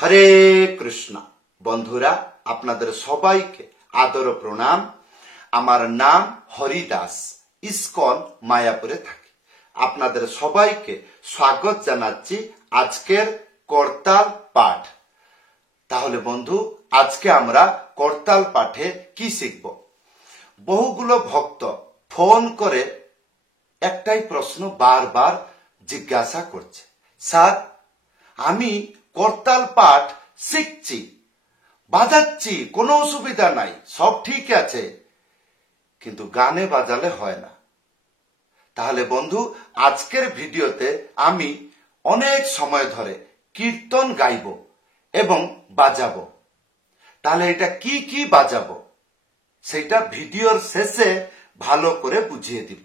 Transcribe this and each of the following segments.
হরে কৃষ্ণ। বন্ধুরা, আপনাদের সবাইকে আদর প্রণাম। আমার নাম হরিদাস, ইস্কন মায়াপুরে থাকি। আপনাদের সবাইকে স্বাগত জানাচ্ছি আজকের করতাল পাঠ। তাহলে বন্ধু, আজকে আমরা করতাল পাঠে কি শিখব? বহুগুলো ভক্ত ফোন করে একটাই প্রশ্ন বারবার জিজ্ঞাসা করছে, স্যার, আমি করতাল পাঠ শিখছি, বাজাচ্ছি, কোনো অসুবিধা নাই, সব ঠিক আছে, কিন্তু গানে বাজালে হয় না। তাহলে বন্ধু, আজকের ভিডিওতে আমি অনেক সময় ধরে কীর্তন গাইব এবং বাজাবো। তাহলে এটা কি কি বাজাবো সেটা ভিডিওর শেষে ভালো করে বুঝিয়ে দিব।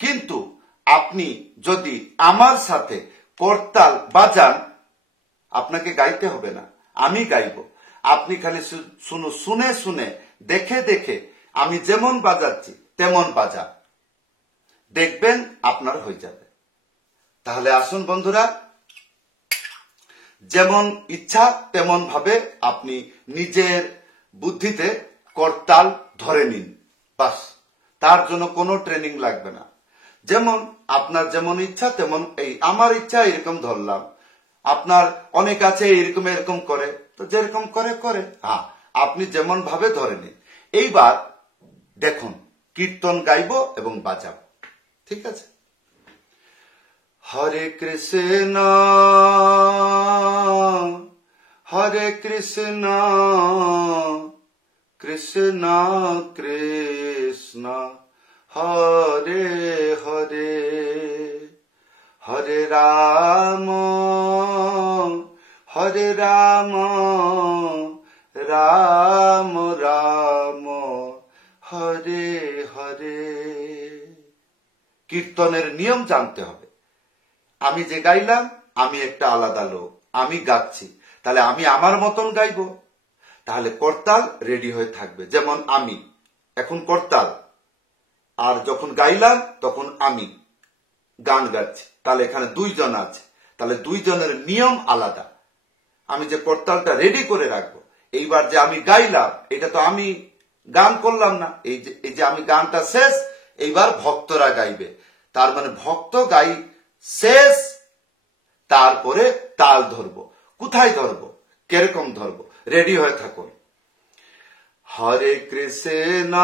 কিন্তু আপনি যদি আমার সাথে করতাল বাজান, আপনাকে গাইতে হবে না, আমি গাইব। আপনি খালি শুনে শুনে দেখে দেখে আমি যেমন বাজাচ্ছি তেমন বাজা, দেখবেন আপনার হয়ে যাবে। তাহলে আসুন বন্ধুরা, যেমন ইচ্ছা তেমন ভাবে আপনি নিজের বুদ্ধিতে করতাল ধরে নিন, বাস। তার জন্য কোনো ট্রেনিং লাগবে না। যেমন আপনার যেমন ইচ্ছা তেমন, এই আমার ইচ্ছা এরকম ধরলাম, আপনার অনেক আছে এরকম এরকম করে, তো যেরকম করে করে, হ্যাঁ, আপনি যেমন ভাবে ধরে নিন। এইবার দেখুন, কীর্তন গাইব এবং বাজাবো, ঠিক আছে? হরে কৃষ্ণ হরে কৃষ্ণ কৃষ্ণ কৃষ্ণ হরে হরে, হরে রাম রাম রাম হরে হরে। কীর্তনের নিয়ম জানতে হবে। আমি যে গাইলাম, আমি একটা আলাদা লোক, আমি গাচ্ছি, তাহলে আমি আমার মতন গাইব। তাহলে করতাল রেডি হয়ে থাকবে। যেমন আমি এখন করতাল, আর যখন গাইলাম তখন আমি গান গাচ্ছি, তাহলে এখানে দুইজন আছে, তাহলে দুইজনের নিয়ম আলাদা। আমি যে করতালটা রেডি করে রাখবো, এইবার যে আমি গাইলাম, এটা তো আমি গান করলাম না, এই যে আমি গানটা শেষ, এইবার ভক্তরা গাইবে। তার মানে ভক্ত গাই শেষ, তারপরে তাল ধরবো। কোথায় ধরবো, কিরকম ধরবো, রেডি হয়ে থাকুন। হরে কৃষ্ণ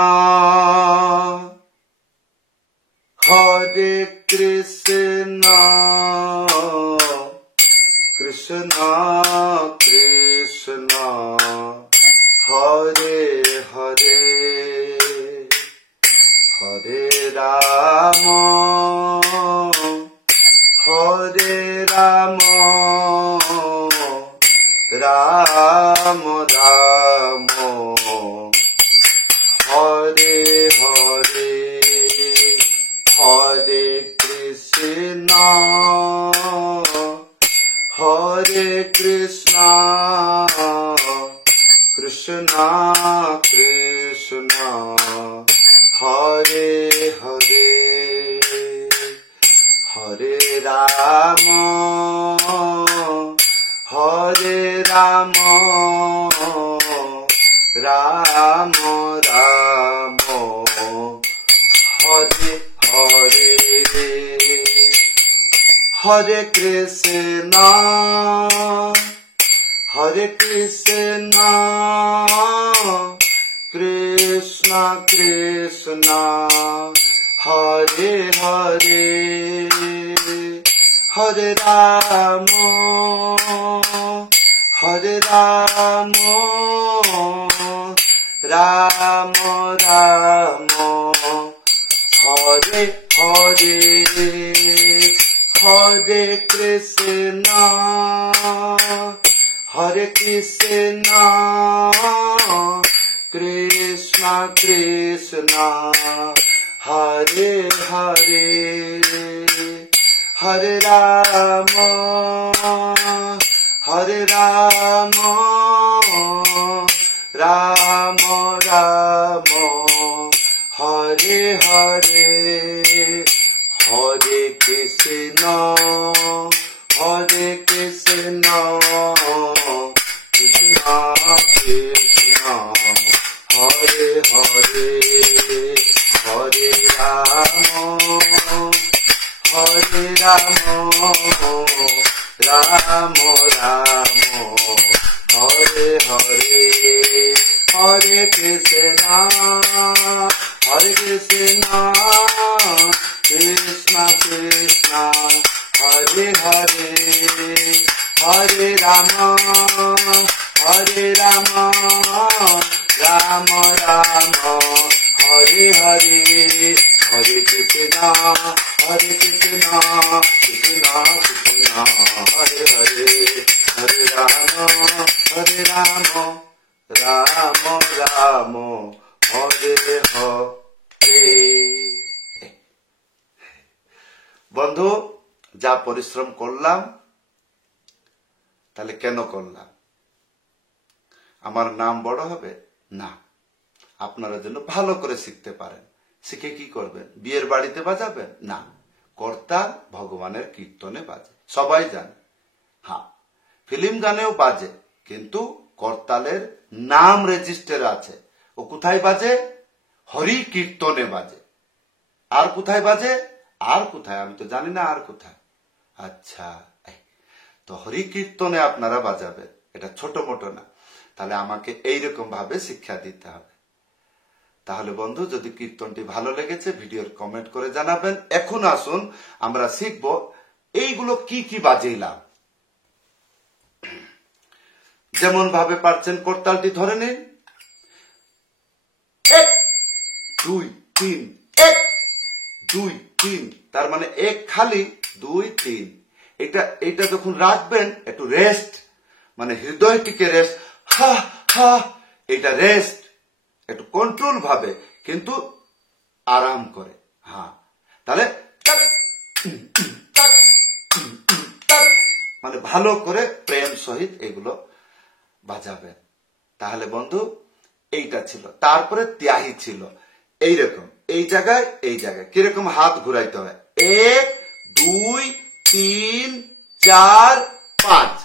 হরে কৃষ্ণ কৃষ্ণ কৃষ্ণ হরে হরে, হরে রাম রাম রাম হরে হরে, হরে কৃষ্ণ কৃষ্ণ কৃষ্ণ হরে হরে, হরে রাম রাম রাম হরে হরে, হরে কৃষ্ণ কৃষ্ণ কৃষ্ণ হরে হরে, হরে রাম রাম রাম হরে হরে, হরে কৃষ্ণ কৃষ্ণ কৃষ্ণ হরে হরে, হরে রাম রাম রাম হরে হরে, হরে কৃষ্ণ হরে হরে রাম হরে রাম রাম রাম হরে হরে হরে কৃষ্ণ কৃষ্ণ কৃষ্ণ হরে হরে হরে রাম রাম রাম হরে হরে হরে কৃষ্ণ কৃষ্ণ কৃষ্ণ হরে হরে হরে রাম রাম রাম হরে হরে। বন্ধু, যা পরিশ্রম করলাম তাহলে কেন করলাম? আমার নাম বড় হবে না, আপনারা যেন ভালো করে শিখতে পারেন। শিখে কি করবেন? বিয়ের বাড়িতে বাজাবেন না, কর্তাল ভগবানের কীর্তনে বাজে, সবাই জানে। হ্যাঁ, ফিল্ম গানেও বাজে, কিন্তু কর্তালের নাম রেজিস্টার আছে। ও কোথায় বাজে? হরি কীর্তনে বাজে। আর কোথায় বাজে? আর কোথায় আমি তো জানি না আর কোথায়। আচ্ছা, তো হরি কীর্তনে আপনারা বাজাবেন, এটা ছোট মোটো না। তাহলে আমাকে এইরকম ভাবে শিক্ষা দিতে হবে। তাহলে বন্ধু, যদি কীর্তনটি ভালো লেগেছে ভিডিওর কমেন্ট করে জানাবেন। এখন আসুন আমরা শিখব এইগুলো কি কি বাজাইলাম। যেমন ভাবে পারছেন করতালটি ধরে নিন। 1 2 3, 1 2 3, তার মানে 1 খালি 2 3। এটা যখন রাখবেন একটু রেস্ট, মানে হৃদয়টিকে রেস্ট, হা হা, এটা রেস্ট, একটু কন্ট্রোল ভাবে কিন্তু আরাম করে। হ্যাঁ, তাহলে মানে ভালো করে প্রেম সহিত এগুলো বাজাবেন। তাহলে বন্ধু, এইটা ছিল। তারপরে ত্যাহি ছিল এইরকম, এই জায়গায় কিরকম হাত ঘুরাইতে হয়। 1 2 3 4 5,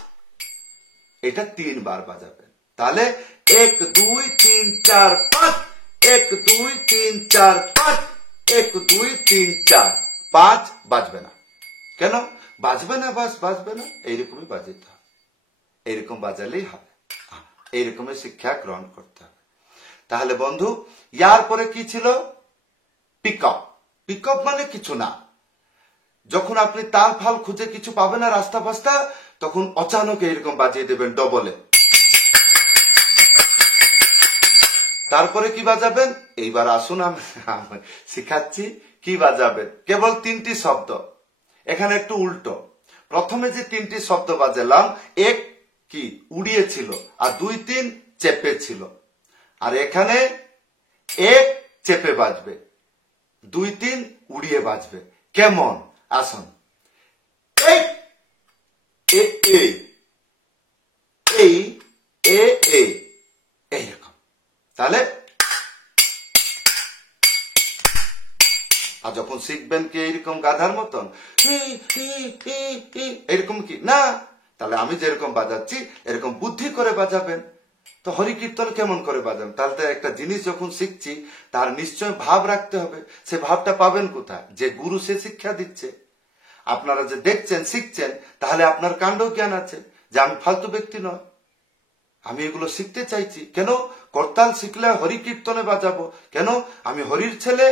এটা 3 বার বাজাবেন। তাহলে 1 2 3 4 5, 1 2 3 4 5, 1 2 3 4 5 বাজবে না। কেন বাজবে না? বাজবে না, এইরকমই বাজাতে হবে। এইরকম বাজালেই হবে। এইরকমের শিক্ষা গ্রহণ করতে হবে। তাহলে বন্ধু, ইয়ার পরে কি ছিল? পিকআপ। পিকআপ মানে কিছু না, যখন আপনি তাল ফাল খুঁজে কিছু পাবেন না রাস্তা ফাস্তা, তখন অচানক এরকম বাজিয়ে দেবেন ডবলে। তারপরে কি বাজাবেন? এইবার আসুন আমি শিখাচ্ছি কি বাজাবেন। কেবল 3টি শব্দ, এখানে একটু উল্টো। প্রথমে যে 3টি শব্দ বাজালাম, 1 কি উড়িয়েছিল, আর 2 3 চেপে ছিল। আর এখানে 1 চেপে বাজবে, 2 3 উড়িয়ে বাজবে। কেমন? আসুন। এইরকম। তাহলে আর যখন শিখবেন কি এইরকম গাধার মতন এরকম কি না, তাহলে আমি যেরকম বাজাচ্ছি এরকম বুদ্ধি করে বাজাবেন। তো হরি কীর্তন কেমন করে বাজাবেন? তাহলে তো একটা জিনিস যখন শিখছি তার নিশ্চয় ভাব রাখতে হবে। সে ভাবটা পাবেন কোথায়? যে গুরু সে শিক্ষা দিচ্ছে। আপনারা যে দেখছেন শিখছেন, তাহলে আপনার কাণ্ড জ্ঞান আছে যে আমি ফালতু ব্যক্তি নয়, আমি এগুলো শিখতে চাইছি। কেন? করতাল শিখলে হরি কীর্তনে বাজাবো। কেন? আমি হরির ছেলে।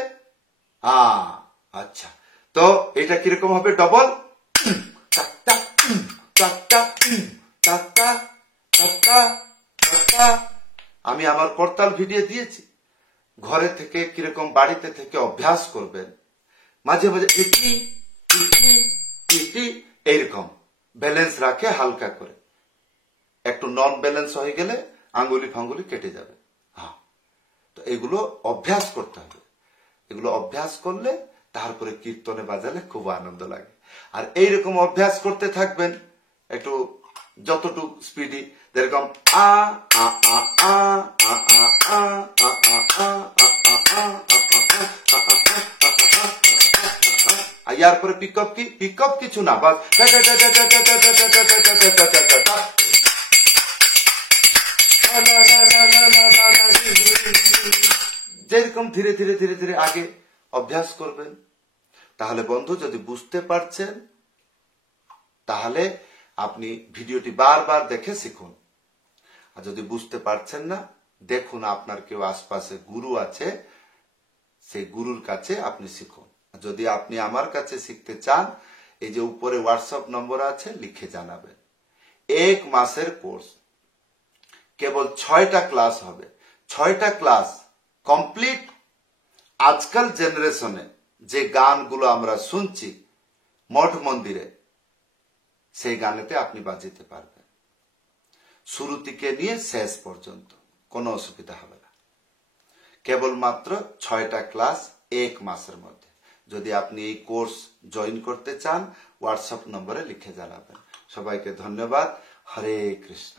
আচ্ছা, তো এটা কিরকম হবে? ডবল। আমি আমার করতাল ভিডিও দিয়েছি, ঘরে থেকে কিরকম বাড়িতে থেকে অভ্যাস করবেন। মাঝে মাঝে এইরকম ব্যালেন্স রাখে হালকা করে। একটু নন ব্যালেন্স হয়ে গেলে আঙ্গুলি ফাঙ্গুলি কেটে যাবে। হ্যাঁ, তো এগুলো অভ্যাস করতে হবে। এগুলো অভ্যাস করলে তারপরে কীর্তনে বাজালে খুব আনন্দ লাগে। আর এইরকম অভ্যাস করতে থাকবেন একটু যতটুকু স্পিডি, যেরকম ইয়ার পরে পিকআপ কি? পিকআপ কিছু না, বাস যেরকম ধীরে ধীরে ধীরে ধীরে আগে অভ্যাস করবেন। তাহলে বন্ধু যদি বুঝতে পারছেন তাহলে আপনি ভিডিওটি বারবার দেখে শিখুন। আর যদি বুঝতে পারছেন না, দেখুন আপনার কেউ আশপাশে গুরু আছে, সেই গুরুর কাছে আপনি শিখুন। যদি আপনি আমার কাছে শিখতে চান, এই যে উপরে হোয়াটসঅ্যাপ নম্বর আছে, লিখে জানাবেন। 1 মাসের কোর্স, কেবল 6টা ক্লাস হবে। 6টা ক্লাস কমপ্লিট। আজকাল জেনারেশনে যে গানগুলো আমরা শুনছি মঠ মন্দিরে, সেই গানেতে আপনি বাজাতে পারবেন, শুরু থেকে নিয়ে শেষ পর্যন্ত, কোনো অসুবিধা হবে না। কেবলমাত্র 6টা ক্লাস 1 মাসের মধ্যে। যদি আপনি এই কোর্স জয়েন করতে চান, হোয়াটসঅ্যাপ নম্বরে লিখে জানাবেন। সবাইকে ধন্যবাদ। হরে কৃষ্ণ।